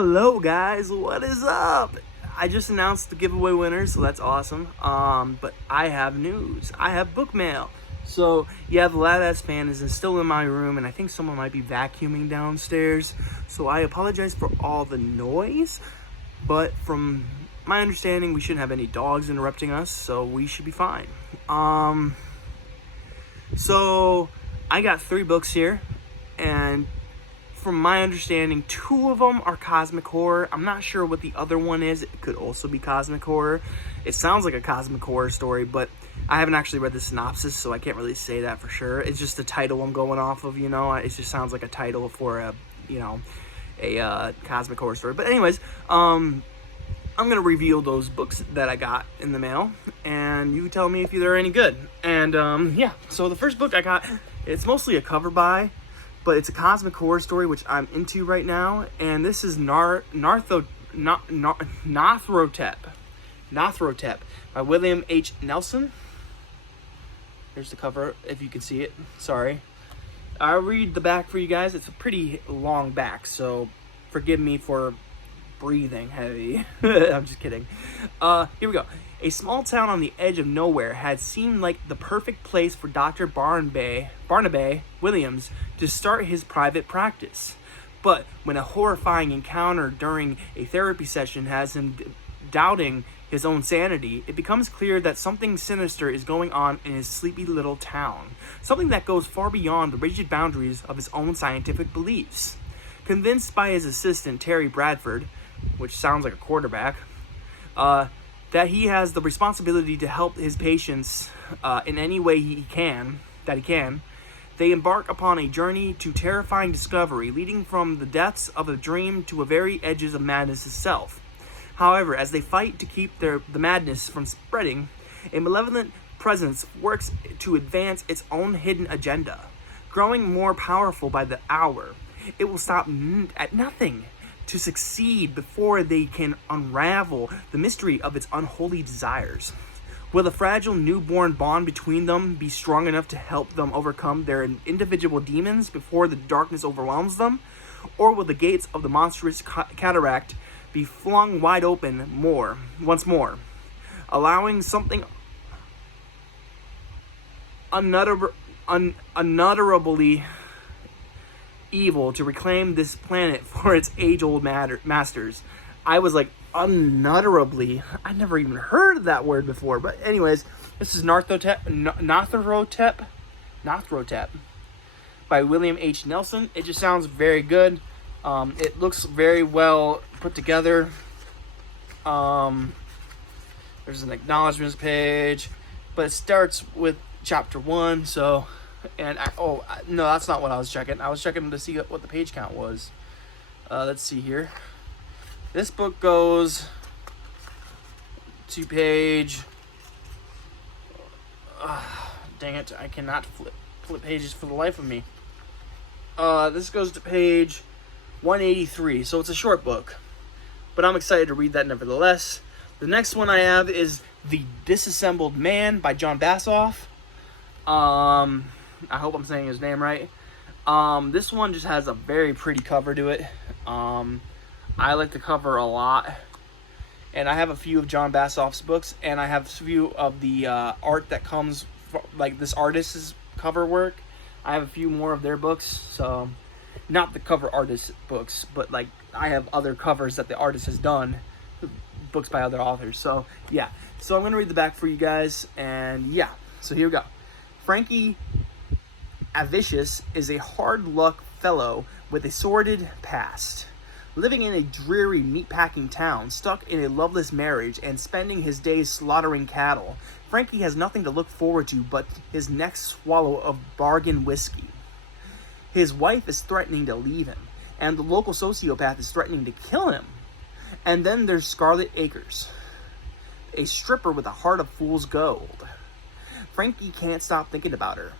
Hello guys, what is up? I just announced the giveaway winners, so that's awesome. But I have news. I have book mail. So yeah, the Loud Ass Fan is still in my room, and I think someone might be vacuuming downstairs. So I apologize for all the noise, but from my understanding, we shouldn't have any dogs interrupting us, so we should be fine. So I got 3 books here, and from my understanding, 2 of them are cosmic horror. I'm not sure what the other one is. It could also be cosmic horror. It sounds like a cosmic horror story, but I haven't actually read the synopsis, so I can't really say that for sure. It's just the title I'm going off of, you know. It just sounds like a title for a cosmic horror story. But anyways, I'm gonna reveal those books that I got in the mail, and you tell me if they're any good. And yeah, so the first book I got, it's mostly a cover buy, but it's a cosmic horror story, which I'm into right now. And this is Nathrotep by William H. Nelson. Here's the cover, if you can see it. Sorry. I'll read the back for you guys. It's a pretty long back, so forgive me for breathing heavy. I'm just kidding. Here we go. A small town on the edge of nowhere had seemed like the perfect place for Dr. Barnaby Williams to start his private practice. But when a horrifying encounter during a therapy session has him doubting his own sanity, it becomes clear that something sinister is going on in his sleepy little town. Something that goes far beyond the rigid boundaries of his own scientific beliefs. Convinced by his assistant, Terry Bradford, which sounds like a quarterback, that he has the responsibility to help his patients in any way he can, they embark upon a journey to terrifying discovery, leading from the depths of a dream to the very edges of madness itself. However, as they fight to keep the madness from spreading, a malevolent presence works to advance its own hidden agenda. Growing more powerful by the hour, it will stop at nothing to succeed before they can unravel the mystery of its unholy desires. Will the fragile newborn bond between them be strong enough to help them overcome their individual demons before the darkness overwhelms them? Or will the gates of the monstrous cataract be flung wide open once more, allowing something unutterably evil to reclaim this planet for its age-old masters? I was like, unutterably. I never even heard of that word before. But anyways, this is Nathrotep by William H. Nelson. It just sounds very good. It looks very well put together. There's an acknowledgments page, but it starts with chapter 1. So, no, that's not what I was checking. I was checking to see what the page count was. Let's see here. This book goes to page... dang it, I cannot flip pages for the life of me. This goes to page 183, so it's a short book. But I'm excited to read that nevertheless. The next one I have is The Disassembled Man by John Bassoff. I hope I'm saying his name right. This one just has a very pretty cover to it. I like the cover a lot. And I have a few of John Bassoff's books, and I have a few of the art that comes from, like, this artist's cover work. I have a few more of their books, so not the cover artist books, but like I have other covers that the artist has done, books by other authors. So yeah, so I'm gonna read the back for you guys, and yeah, so here we go. Frankie Avicius is a hard-luck fellow with a sordid past. Living in a dreary meatpacking town, stuck in a loveless marriage, and spending his days slaughtering cattle, Frankie has nothing to look forward to but his next swallow of bargain whiskey. His wife is threatening to leave him, and the local sociopath is threatening to kill him. And then there's Scarlet Acres, a stripper with a heart of fool's gold. Frankie can't stop thinking about her.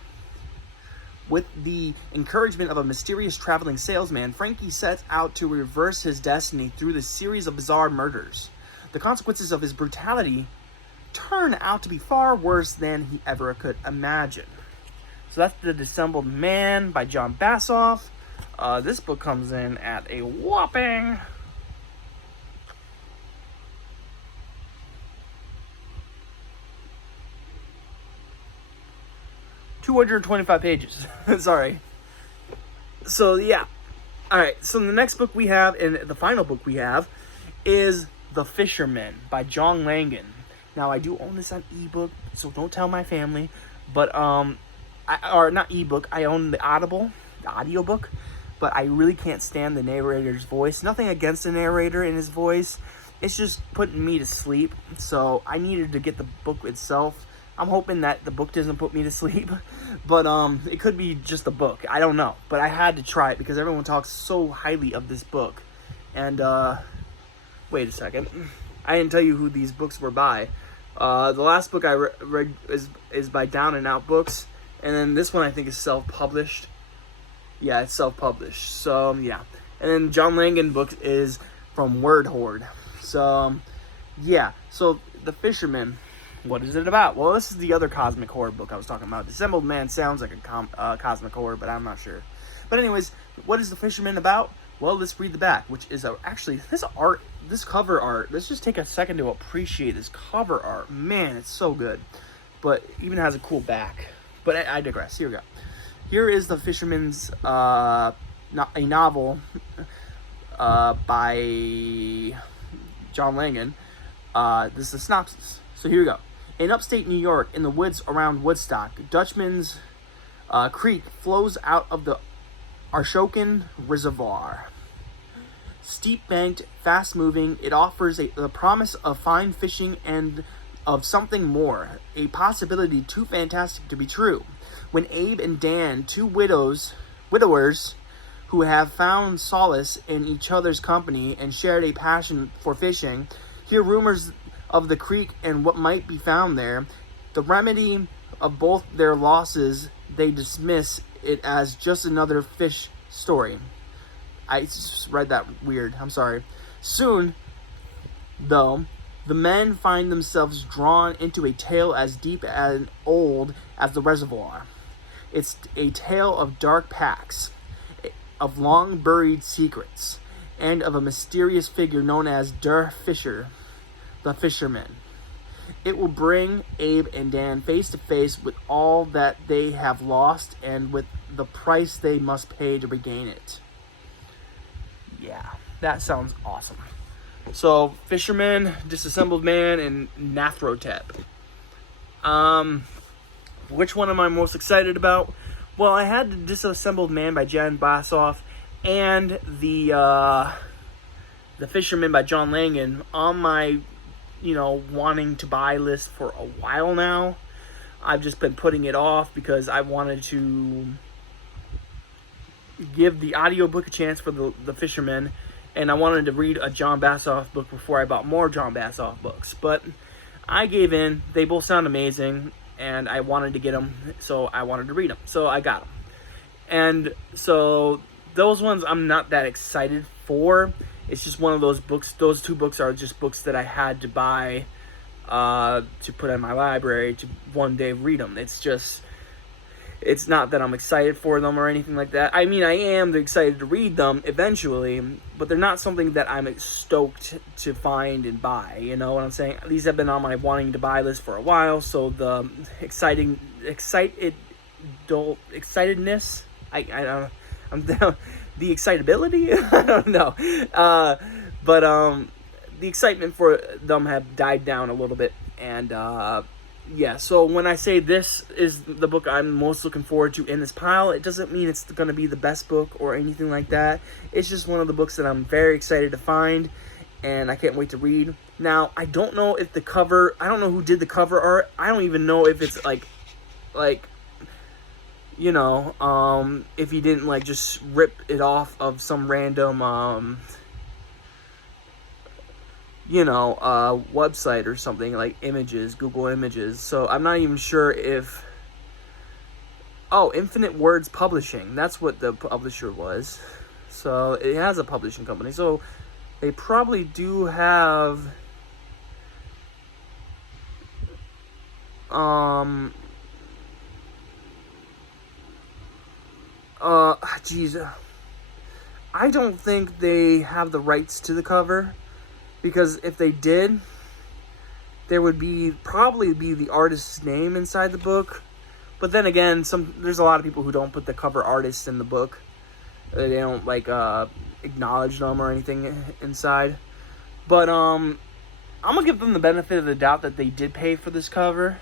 With the encouragement of a mysterious traveling salesman, Frankie sets out to reverse his destiny through the series of bizarre murders. The consequences of his brutality turn out to be far worse than he ever could imagine. So that's The Disassembled Man by John Bassoff. This book comes in at a whopping 225 pages. Sorry. So, yeah. Alright, so the next book we have, and the final book we have, is The Fisherman by John Langan. Now, I do own this on ebook, so don't tell my family. But, or not ebook, I own the Audible, the audiobook. But I really can't stand the narrator's voice. Nothing against the narrator and his voice. It's just putting me to sleep. So I needed to get the book itself. I'm hoping that the book doesn't put me to sleep. But it could be just the book. I don't know. But I had to try it because everyone talks so highly of this book. And wait a second. I didn't tell you who these books were by. The last book I read is by Down and Out Books. And then this one I think is self-published. Yeah, it's self-published. So, yeah. And then John Langan book is from Word Horde. So, yeah. So, The Fisherman, what is it about? Well, this is the other Cosmic Horror book I was talking about. Dissembled Man sounds like a Cosmic Horror, but I'm not sure. But anyways, what is The Fisherman about? Well, let's read the back, which is actually, this cover art, let's just take a second to appreciate this cover art. Man, it's so good. But even has a cool back. But I digress. Here we go. Here is The Fisherman's, a novel by John Langan. This is the synopsis. So here we go. In upstate New York, in the woods around Woodstock, Dutchman's Creek flows out of the Arshoken Reservoir. Steep-banked, fast-moving, it offers the promise of fine fishing and of something more, a possibility too fantastic to be true. When Abe and Dan, two widowers who have found solace in each other's company and shared a passion for fishing, hear rumors of the creek and what might be found there, the remedy of both their losses, they dismiss it as just another fish story. I read that weird. I'm sorry. Soon, though, the men find themselves drawn into a tale as deep and old as the reservoir. It's a tale of dark pacts, of long-buried secrets, and of a mysterious figure known as Der Fischer, the fisherman. It will bring Abe and Dan face to face with all that they have lost and with the price they must pay to regain it. Yeah, that sounds awesome. So, Fisherman, Disassembled Man, and Nathrotep. Which one am I most excited about? Well, I had the Disassembled Man by Jan Bassoff and the Fisherman by John Langan on my, wanting to buy list for a while now. I've just been putting it off because I wanted to give the audiobook a chance for the Fisherman, and I wanted to read a John Bassoff book before I bought more John Bassoff books. But I gave in. They both sound amazing, and I wanted to get them, so I wanted to read them. So I got them. And so those ones I'm not that excited for. It's just one of those books. Those two books are just books that I had to buy to put in my library to one day read them. It's not that I'm excited for them or anything like that. I mean, I am excited to read them eventually, but they're not something that I'm stoked to find and buy. You know what I'm saying? These have been on my wanting to buy list for a while, so the excitedness, the excitability, I don't know. But the excitement for them have died down a little bit, and yeah, so when I say this is the book I'm most looking forward to in this pile, it doesn't mean it's going to be the best book or anything like that. It's just one of the books that I'm very excited to find, and I can't wait to read. Now, I don't know if the cover, I don't know who did the cover art. I don't even know if it's if he didn't just rip it off of some random website or something, like images, Google Images. So I'm not even sure if... Oh, Infinite Words Publishing. That's what the publisher was. So it has a publishing company. So they probably do have... I don't think they have the rights to the cover. Because if they did, there would probably be the artist's name inside the book, But then again, there's a lot of people who don't put the cover artists in the book. They don't like acknowledge them or anything inside. But I'm gonna give them the benefit of the doubt that they did pay for this cover.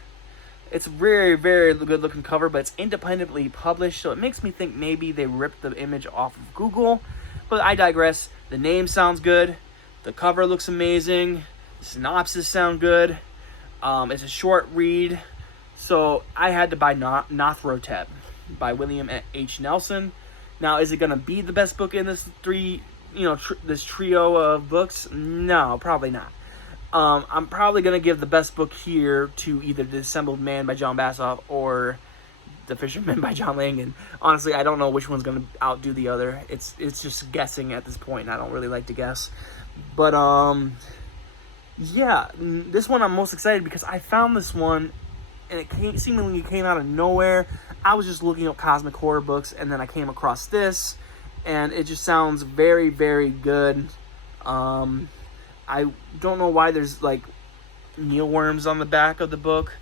It's a very, very good looking cover, but it's independently published, so it makes me think maybe they ripped the image off of Google. But I digress. The name sounds good. The cover looks amazing. The synopsis sound good. It's a short read. So I had to buy Nyarlathotep by William H. Nelson. Now, is it going to be the best book in this this trio of books? No, probably not. I'm probably going to give the best book here to either The Dissembled Man by John Bassoff or The Fisherman by John Langan. Honestly, I don't know which one's going to outdo the other. It's just guessing at this point, and I don't really like to guess. But, yeah, this one I'm most excited because I found this one, and it seemingly came out of nowhere. I was just looking up cosmic horror books, and then I came across this, and it just sounds very, very good. I don't know why there's, like, mealworms on the back of the book,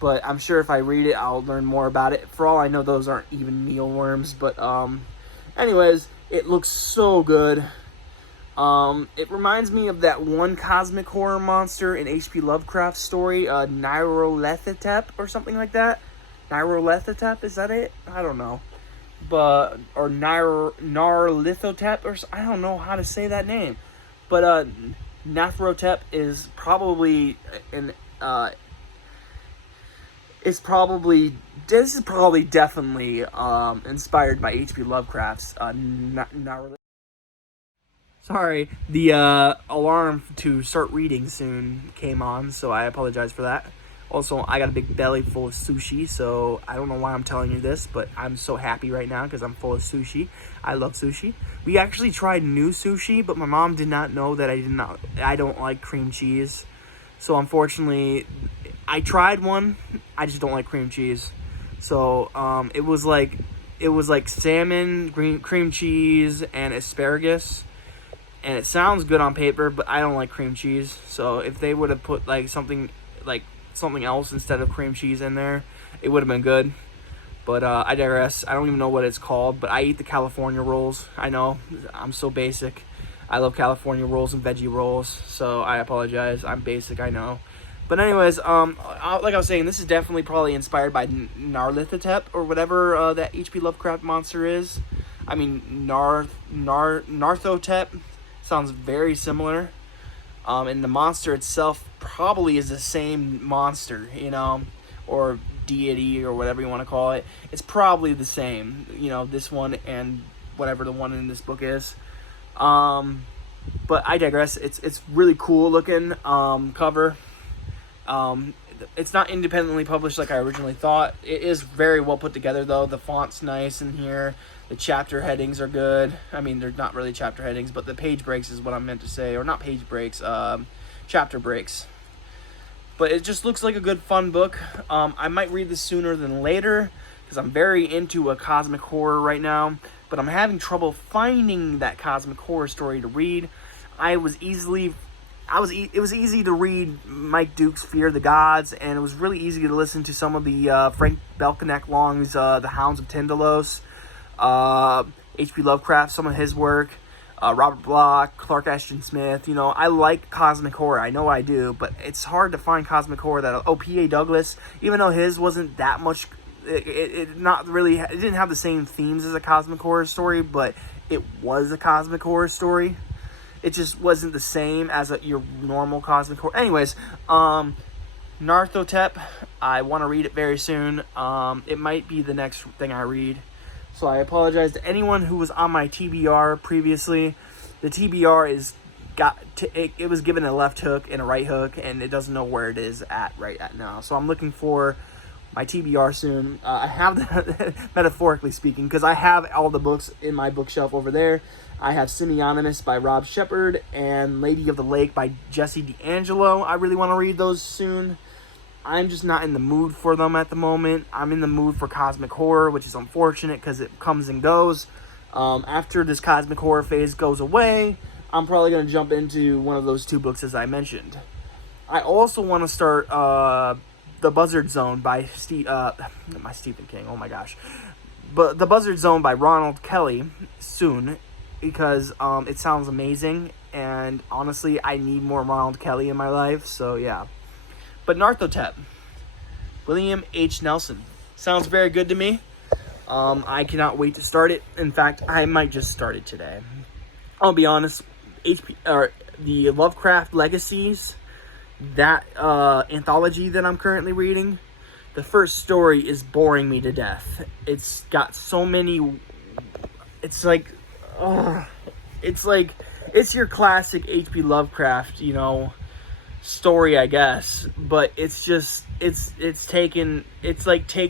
but I'm sure if I read it, I'll learn more about it. For all I know, those aren't even mealworms, but, anyways, it looks so good. It reminds me of that one cosmic horror monster in H.P. Lovecraft's story, Nyarlathotep or something like that. Nyarlathotep, is that it? I don't know. Or Nyarlathotep, or I don't know how to say that name. But, Nyarlathotep is probably definitely inspired by H.P. Lovecraft's Nyarlathotep. Sorry, the alarm to start reading soon came on, so I apologize for that. Also, I got a big belly full of sushi, so I don't know why I'm telling you this, but I'm so happy right now because I'm full of sushi. I love sushi. We actually tried new sushi, but my mom did not know that I don't like cream cheese. So unfortunately, I tried one. I just don't like cream cheese. So it was like salmon, cream cheese, and asparagus. And it sounds good on paper, but I don't like cream cheese. So if they would have put something else instead of cream cheese in there, it would have been good. But I digress. I don't even know what it's called, but I eat the California rolls. I know, I'm so basic. I love California rolls and veggie rolls, so I apologize. I'm basic, I know. But anyways, like I was saying, this is definitely probably inspired by Nyarlathotep or whatever that H.P. Lovecraft monster is. I mean, Nyarlathotep sounds very similar. And the monster itself probably is the same monster, or deity or whatever you want to call it. It's probably the same, this one and whatever the one in this book is. But I digress. It's really cool looking cover. It's not independently published like I originally thought. It is very well put together though. The font's nice in here. The chapter headings are good. I mean, they're not really chapter headings, but the page breaks is what I meant to say. Or not page breaks, chapter breaks. But it just looks like a good, fun book. I might read this sooner than later because I'm very into a cosmic horror right now. But I'm having trouble finding that cosmic horror story to read. It was easy to read Mike Duke's Fear of the Gods, and it was really easy to listen to some of the Frank Belknap Long's The Hounds of Tindalos. H.P. Lovecraft, some of his work, Robert Bloch, Clark Ashton Smith. I like cosmic horror. I know I do, but it's hard to find cosmic horror that. P.A. Douglas, even though his wasn't that much, it didn't have the same themes as a cosmic horror story, but it was a cosmic horror story. It just wasn't the same as your normal cosmic horror. Anyways, Nyarlathotep, I want to read it very soon. It might be the next thing I read. So I apologize to anyone who was on my TBR previously. The TBR it was given a left hook and a right hook, and it doesn't know where it is at now. So I'm looking for my TBR soon. I have the, metaphorically speaking, because I have all the books in my bookshelf over there. I have Semionymous by Rob Shepard and Lady of the Lake by Jesse D'Angelo. I really want to read those soon. I'm just not in the mood for them at the moment. I'm in the mood for cosmic horror, which is unfortunate because it comes and goes. After this cosmic horror phase goes away, I'm probably going to jump into one of those two books as I mentioned. I also want to start The Buzzard Zone by Stephen King. Oh my gosh, but The Buzzard Zone by Ronald Kelly soon, because it sounds amazing, and honestly, I need more Ronald Kelly in my life. So yeah, but Narthotep, William H. Nelson, sounds very good to me. I cannot wait to start it. In fact, I might just start it today. I'll be honest, the Lovecraft Legacies, that anthology that I'm currently reading, the first story is boring me to death. It's got so many, it's like it's your classic H.P. Lovecraft, story, I guess, but it's just takes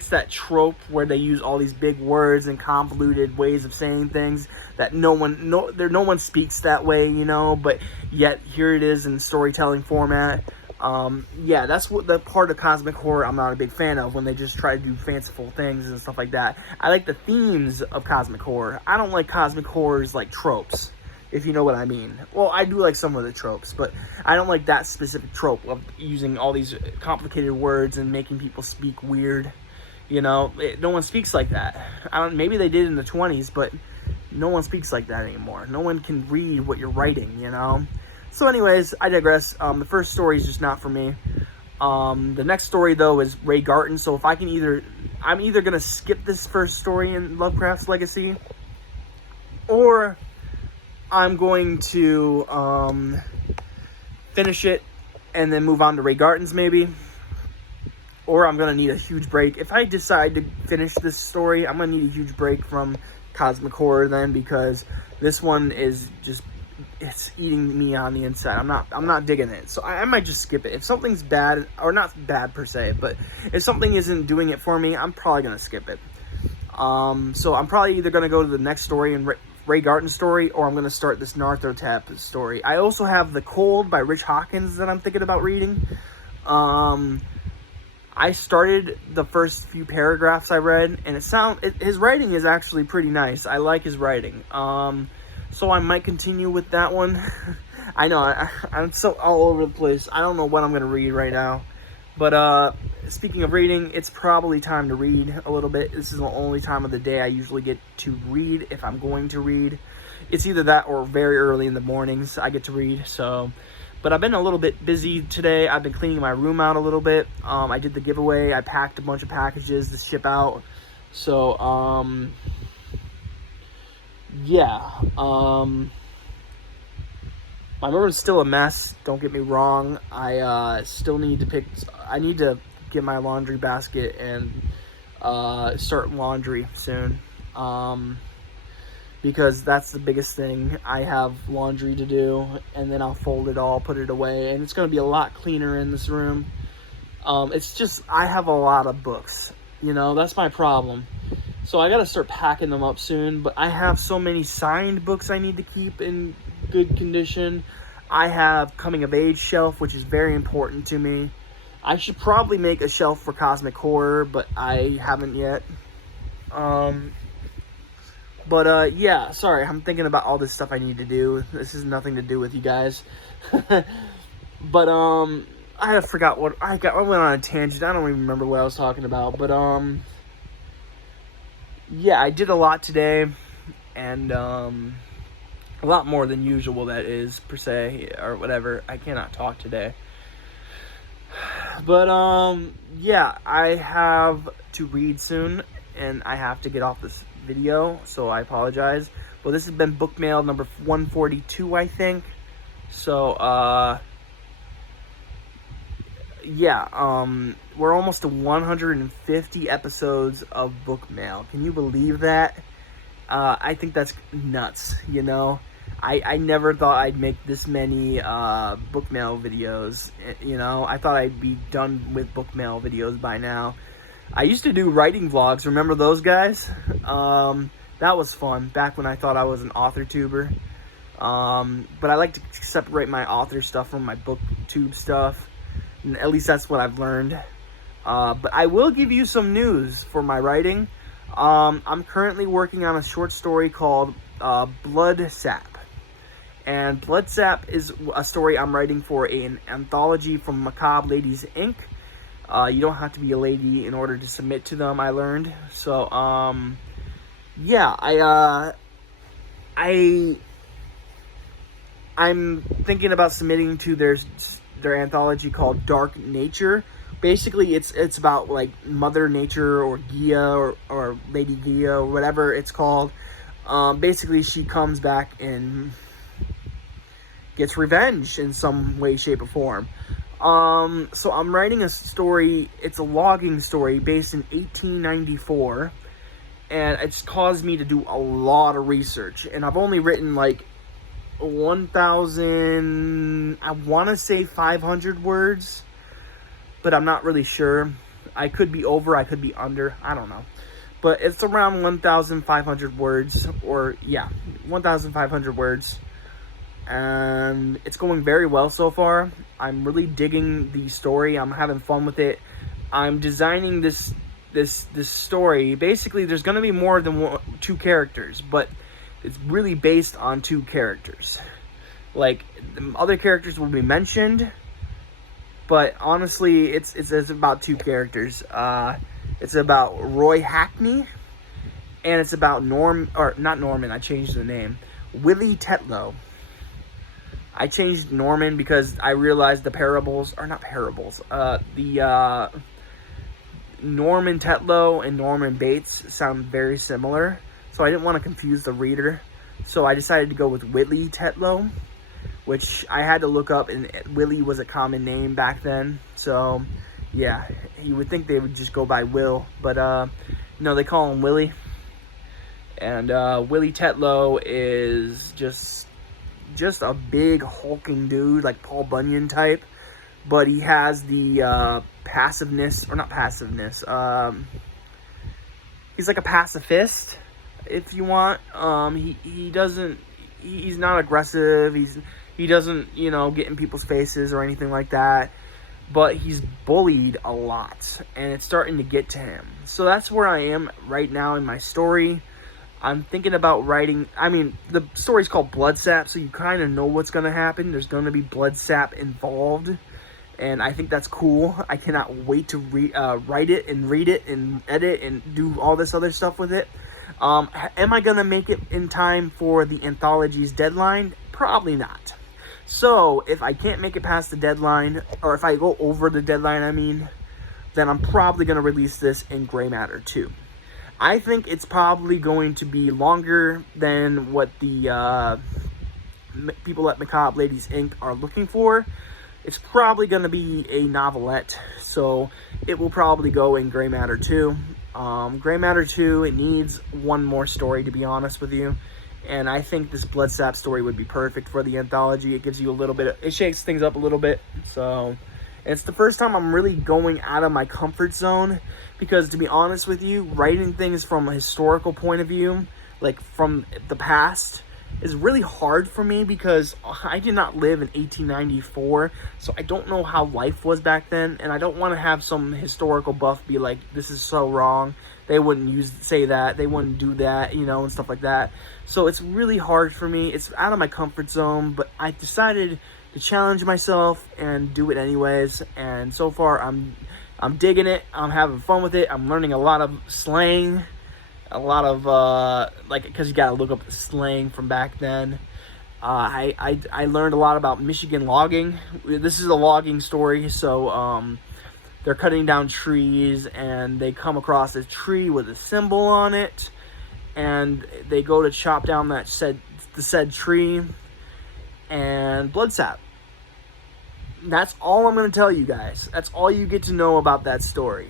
that trope where they use all these big words and convoluted ways of saying things that no one speaks that way, but yet here it is in storytelling format. That's what the part of cosmic horror I'm not a big fan of, when they just try to do fanciful things and stuff like that. I like the themes of cosmic horror. I don't like cosmic horror's like tropes, if you know what I mean. Well, I do like some of the tropes, but I don't like that specific trope of using all these complicated words and making people speak weird. No one speaks like that. Maybe they did in the 20s, but no one speaks like that anymore. No one can read what you're writing, So anyways, I digress. The first story is just not for me. The next story, though, is Ray Garton. So if I'm either going to skip this first story in Lovecraft's Legacy, or I'm going to finish it and then move on to Ray Garton's maybe. Or I'm going to need a huge break. If I decide to finish this story, I'm going to need a huge break from cosmic horror then, because this one is just, it's eating me on the inside. I'm not digging it. So I might just skip it. If something's bad, or not bad per se, but if something isn't doing it for me, I'm probably going to skip it. So I'm probably either going to go to the next story and Ray Garton story, or I'm going to start this Narthotep story. I also have The Cold by Rich Hawkins that I'm thinking about reading. I started the first few paragraphs I read, and his writing is actually pretty nice. I like his writing. So I might continue with that one. I know, I'm so all over the place. I don't know what I'm going to read right now. But speaking of reading, it's probably time to read a little bit. This is the only time of the day I usually get to read if I'm going to read. It's either that or very early in the mornings I get to read. But I've been a little bit busy today. I've been cleaning my room out a little bit. I did the giveaway. I packed a bunch of packages to ship out. So, my room's still a mess, don't get me wrong. I need to get my laundry basket and start laundry soon. Because that's the biggest thing. I have laundry to do, and then I'll fold it all, put it away, and it's going to be a lot cleaner in this room. It's just, I have a lot of books, that's my problem. So I got to start packing them up soon, but I have so many signed books I need to keep in good condition. I have Coming of Age shelf, which is very important to me. I should probably make a shelf for cosmic horror, but I haven't yet. Sorry, I'm thinking about all this stuff I need to do. This has nothing to do with you guys. But, I forgot what I went on a tangent. I don't even remember what I was talking about. But, I did a lot today. And, a lot more than usual, that is, per se, or whatever. I cannot talk today. But, I have to read soon. And I have to get off this video, so I apologize. Well, this has been book mail number 142, I think. So, we're almost to 150 episodes of book mail. Can you believe that? I think that's nuts, I never thought I'd make this many book mail videos, I thought I'd be done with book mail videos by now. I used to do writing vlogs. Remember those guys? That was fun back when I thought I was an author tuber. But I like to separate my author stuff from my booktube stuff. And at least that's what I've learned. But I will give you some news for my writing. I'm currently working on a short story called Blood Sap. And Blood Sap is a story I'm writing for an anthology from Macabre Ladies, Inc. You don't have to be a lady in order to submit to them, I learned. So, yeah, I'm thinking about submitting to their anthology called Dark Nature. Basically, it's about like Mother Nature or Gaia or Lady Gaia or whatever it's called. Basically, she comes back and gets revenge in some way, shape, or form. So I'm writing a story. It's a logging story based in 1894, and it's caused me to do a lot of research. And I've only written like 1,000, I want to say 500 words, but I'm not really sure. I could be over, I could be under, I don't know. But it's around 1,500 words, or yeah, 1,500 words. And it's going very well so far. I'm really digging the story. I'm having fun with it. I'm designing this story. Basically, there's going to be more than two characters, but it's really based on two characters. Like, the other characters will be mentioned, but honestly, it's about two characters. It's about Roy Hackney, and it's about not Norman. I changed the name. Willie Tetlow. I changed Norman because I realized the parables are not parables. Norman Tetlow and Norman Bates sound very similar, so I didn't want to confuse the reader. So I decided to go with Willie Tetlow, which I had to look up, and Willie was a common name back then. So yeah, you would think they would just go by Will, but no, they call him Willie. And Willie Tetlow is just a big hulking dude, like Paul Bunyan type, but he has the passiveness, or not passiveness, he's like a pacifist, if you want. He's not aggressive, he doesn't, get in people's faces or anything like that, but he's bullied a lot, and it's starting to get to him. So that's where I am right now in my story. I'm thinking about writing, the story's called Blood Sap, so you kind of know what's going to happen. There's going to be blood sap involved, and I think that's cool. I cannot wait to write it and read it and edit and do all this other stuff with it. Am I going to make it in time for the anthology's deadline? Probably not. So, if I can't make it past the deadline, or if I go over the deadline, then I'm probably going to release this in Gray Matter 2. I think it's probably going to be longer than what the people at Macabre Ladies Inc. are looking for. It's probably going to be a novelette, so it will probably go in Gray Matter 2. Gray Matter 2, it needs one more story, to be honest with you. And I think this Blood Sap story would be perfect for the anthology. It gives you a little bit it shakes things up a little bit. So it's the first time I'm really going out of my comfort zone, because to be honest with you, writing things from a historical point of view, like from the past, is really hard for me, because I did not live in 1894, so I don't know how life was back then, and I don't want to have some historical buff be like, this is so wrong, they wouldn't say that, they wouldn't do that, and stuff like that. So it's really hard for me. It's out of my comfort zone, but I decided to challenge myself and do it anyways, and so far I'm digging it. I'm having fun with it. I'm learning a lot of slang, a lot of because you gotta look up the slang from back then. I learned a lot about Michigan logging. This is a logging story, so they're cutting down trees, and they come across a tree with a symbol on it, and they go to chop down the said tree, and blood sap. That's all I'm going to tell you guys. That's all you get to know about that story.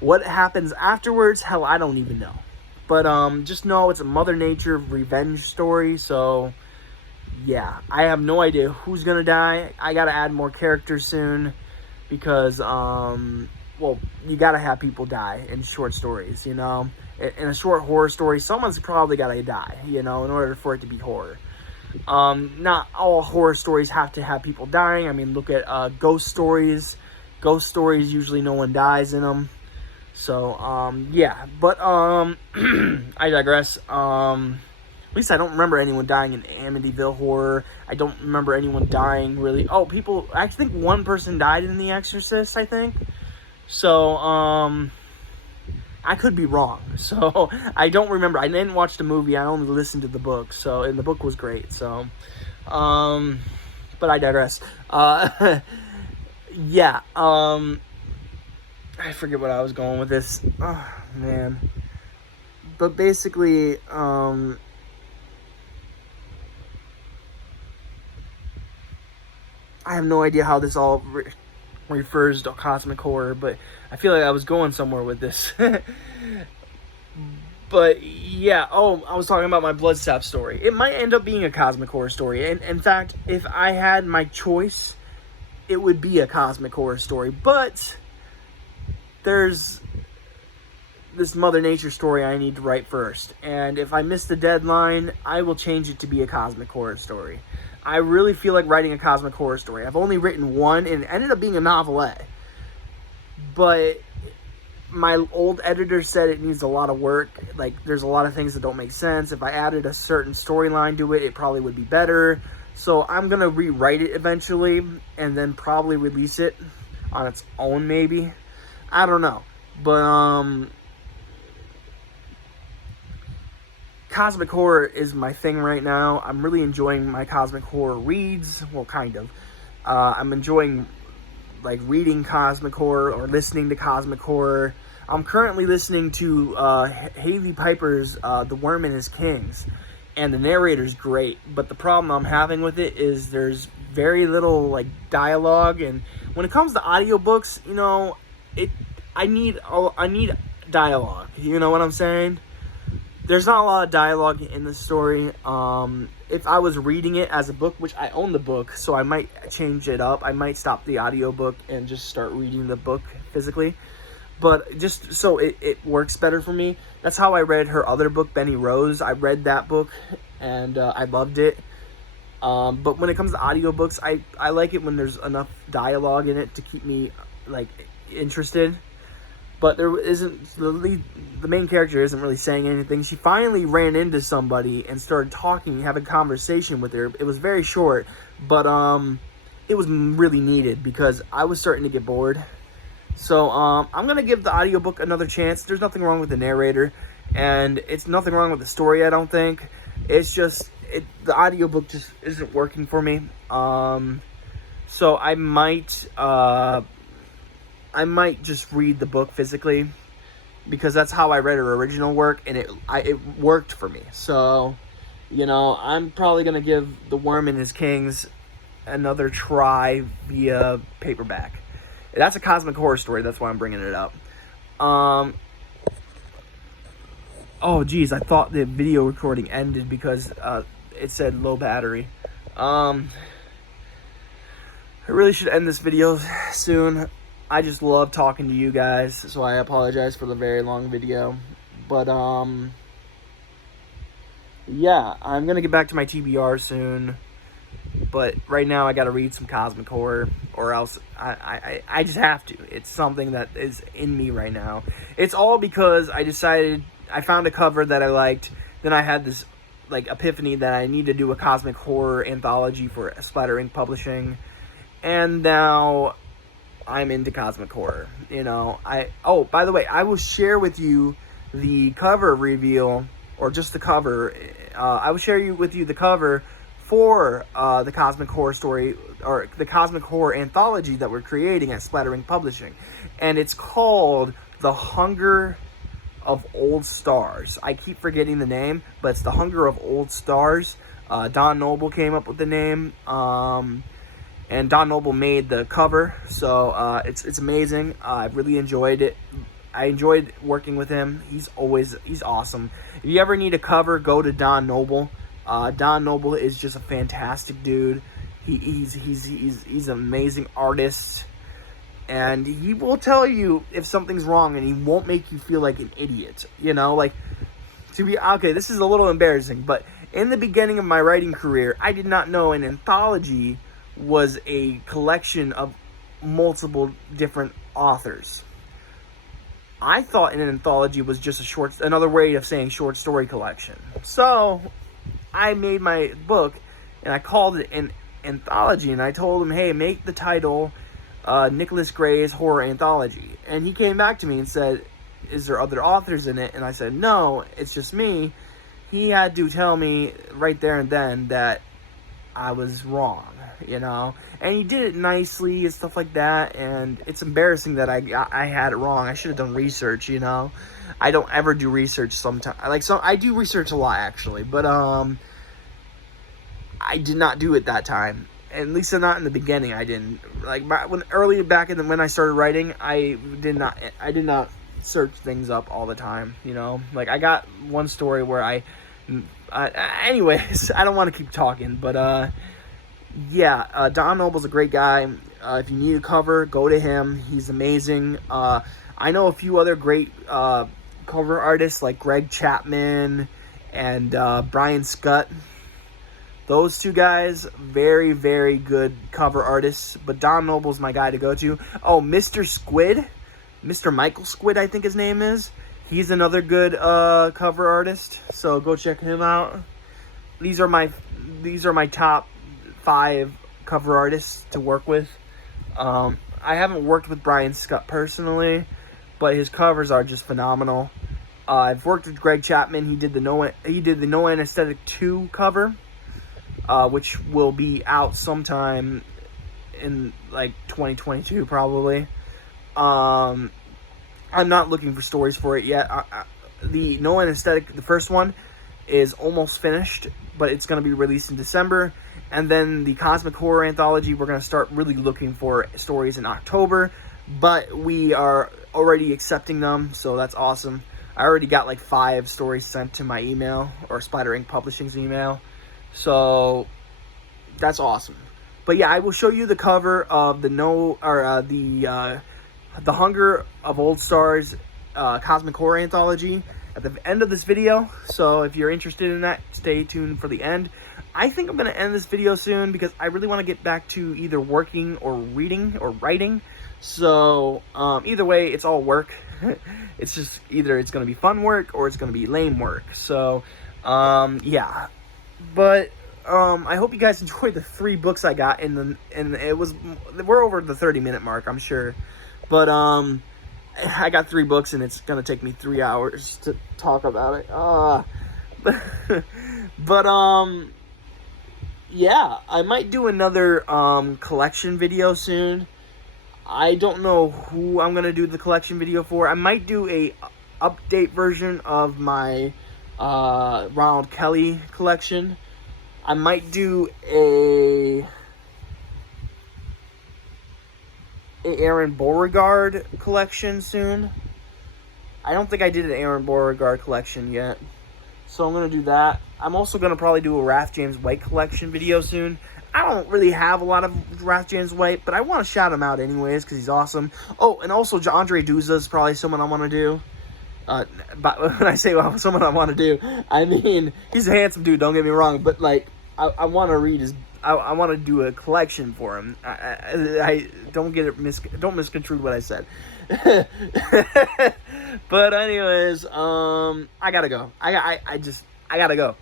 What happens afterwards, hell, I don't even know. But just know it's a Mother Nature revenge story, so yeah. I have no idea who's going to die. I got to add more characters soon, because, well, you got to have people die in short stories, In a short horror story, someone's probably got to die, in order for it to be horror. Not all horror stories have to have people dying. Look at ghost stories. Ghost stories, usually no one dies in them. So, yeah. But, I digress. At least I don't remember anyone dying in Amityville Horror. I don't remember anyone dying, really. Oh, people... I think one person died in The Exorcist, I think. So, I could be wrong. So, I don't remember. I didn't watch the movie. I only listened to the book. So, and the book was great. So, but I digress. Yeah. I forget what I was going with this. Oh, man. But basically, I have no idea how this all refers to cosmic horror, but I feel like I was going somewhere with this. But yeah, oh, I was talking about my Bloodsap story. It might end up being a cosmic horror story. And in fact, if I had my choice, it would be a cosmic horror story. But there's this Mother Nature story I need to write first. And if I miss the deadline, I will change it to be a cosmic horror story. I really feel like writing a cosmic horror story. I've only written one, and it ended up being a novelette. But my old editor said it needs a lot of work. Like, there's a lot of things that don't make sense. If I added a certain storyline to it, it probably would be better. So I'm going to rewrite it eventually, and then probably release it on its own, maybe. I don't know. But, cosmic horror is my thing right now. I'm really enjoying my cosmic horror reads. Well, kind of. I'm enjoying, like, reading cosmic horror or listening to cosmic horror. I'm currently listening to Haley Piper's The Worm and His Kings. And the narrator's great. But the problem I'm having with it is there's very little, like, dialogue. And when it comes to audiobooks, you know, I need dialogue. You know what I'm saying? There's not a lot of dialogue in the story. If I was reading it as a book, which I own the book, so I might change it up. I might stop the audiobook and just start reading the book physically. But just so it works better for me. That's how I read her other book, Benny Rose. I read that book, and I loved it. But when it comes to audiobooks, I like it when there's enough dialogue in it to keep me, like, interested. But there isn't, the main character isn't really saying anything. She finally ran into somebody and started talking, having a conversation with her. It was very short, but it was really needed because I was starting to get bored. So I'm going to give the audiobook another chance. There's nothing wrong with the narrator, and it's nothing wrong with the story, I don't think. It's just, the audiobook just isn't working for me. So I might just read the book physically because that's how I read her original work, and it worked for me. So, you know, I'm probably going to give The Worm and His Kings another try via paperback. That's a cosmic horror story. That's why I'm bringing it up. Oh, geez. I thought the video recording ended because it said low battery. I really should end this video soon. I just love talking to you guys, so I apologize for the very long video. But, yeah, I'm going to get back to my TBR soon. But right now I got to read some cosmic horror, or else I just have to. It's something that is in me right now. It's all because I found a cover that I liked. Then I had this, like, epiphany that I need to do a cosmic horror anthology for Splatter Inc. Publishing. And now I'm into cosmic horror, you know. Oh, by the way, I will share with you the cover reveal, or just the cover. I will share with you the cover for the cosmic horror story, or the cosmic horror anthology that we're creating at Splatter Inc. Publishing, and it's called The Hunger of Old Stars. I keep forgetting the name, but it's The Hunger of Old Stars. Don Noble came up with the name. And Don Noble made the cover, so it's amazing. I really enjoyed it. I enjoyed working with him. He's awesome. If you ever need a cover, go to Don Noble. Don Noble is just a fantastic dude. He's an amazing artist, and he will tell you if something's wrong, and he won't make you feel like an idiot. You know, like, okay, this is a little embarrassing, but in the beginning of my writing career, I did not know an anthology was a collection of multiple different authors. I thought an anthology was just another way of saying short story collection. So I made my book, and I called it an anthology, and I told him, hey, make the title Nicholas Gray's Horror Anthology. And he came back to me and said, is there other authors in it? And I said, no, it's just me. He had to tell me right there and then that I was wrong, you know, and he did it nicely and stuff like that. And it's embarrassing that I had it wrong. I should have done research, you know. I don't ever do research sometimes. I do research a lot actually, but I did not do it that time. At least not in the beginning. I didn't. Like when I started writing, I did not search things up all the time, you know. Like I got one story where anyways, I don't want to keep talking, but yeah, Don Noble's a great guy. If you need a cover, go to him. He's amazing. I know a few other great cover artists like Greg Chapman and Brian Scott. Those two guys, very, very good cover artists. But Don Noble's my guy to go to. Oh, Mr. Squid. Mr. Michael Squid, I think his name is. He's another good cover artist. So go check him out. These are my top 5 cover artists to work with. I haven't worked with Brian Scott personally, but his covers are just phenomenal. I've worked with Greg Chapman. He did the No Anesthetic 2 cover. Which will be out sometime in like 2022 probably. I'm not looking for stories for it yet. The No Anesthetic, the first one, is almost finished, but it's going to be released in December. And then the Cosmic Horror Anthology, we're going to start really looking for stories in October, but we are already accepting them, so that's awesome. I already got like 5 stories sent to my email, or Spider Ink Publishing's email. So that's awesome. But yeah, I will show you the cover of the Hunger of Old Stars Cosmic Horror Anthology at the end of this video. So if you're interested in that, stay tuned for the end. I think I'm going to end this video soon because I really want to get back to either working or reading or writing. So either way, it's all work. It's just either it's going to be fun work or it's going to be lame work. So yeah. But I hope you guys enjoyed the 3 books I got, and we're over the 30-minute mark, I'm sure. But I got 3 books, and it's gonna take me 3 hours to talk about it. But yeah, I might do another collection video soon. I don't know who I'm gonna do the collection video for. I might do a update version of my Ronald Kelly collection. I might do a Aaron Beauregard collection soon. I don't think I did an Aaron Beauregard collection yet, so I'm gonna do that. I'm also gonna probably do a Wrath James White collection video soon. I don't really have a lot of Wrath James White, but I want to shout him out anyways because he's awesome. Oh, and also Andre Duza is probably someone I want to do. But when I say someone I want to do, I mean he's a handsome dude. Don't get me wrong, but like I want to read his. I want to do a collection for him. I don't get it don't misconstrue what I said. But anyways, I gotta go. I gotta go.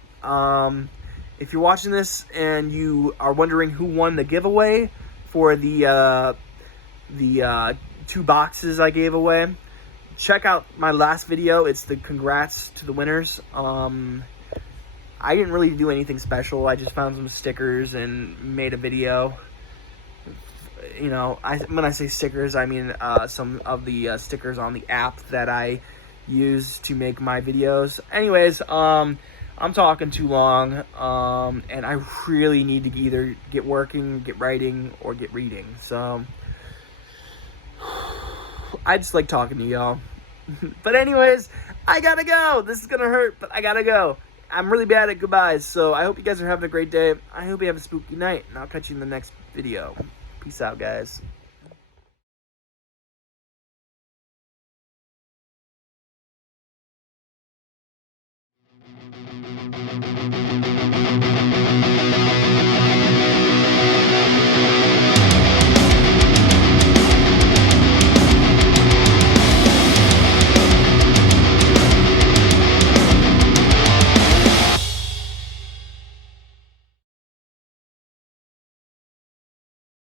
If you're watching this and you are wondering who won the giveaway for the 2 boxes I gave away, check out my last video. It's the congrats to the winners. I didn't really do anything special. I just found some stickers and made a video. You know, when I say stickers, I mean some of the stickers on the app that I use to make my videos. Anyways, I'm talking too long, and I really need to either get working, get writing, or get reading. So I just like talking to y'all. But anyways, I gotta go. This is gonna hurt, but I gotta go. I'm really bad at goodbyes, so I hope you guys are having a great day. I hope you have a spooky night, and I'll catch you in the next video. Peace out, guys.